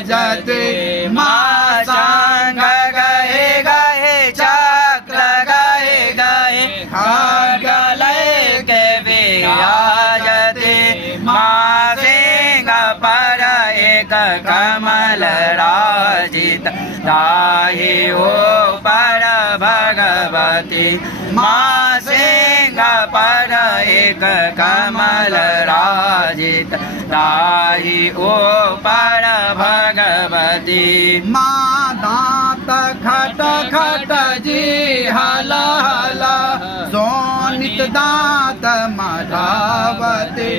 विराजते माँ शंख गहे गहे चक्र गहे गहे खड्ग लेके विराजते माँ सिंह पर एक कमल राजित ताहि हो पर भगवती माँ सिंह पर एक कमल राजित ताहि हो पर भगवती माँ दांत खट खट जी हला हला सोनित दांत मधावती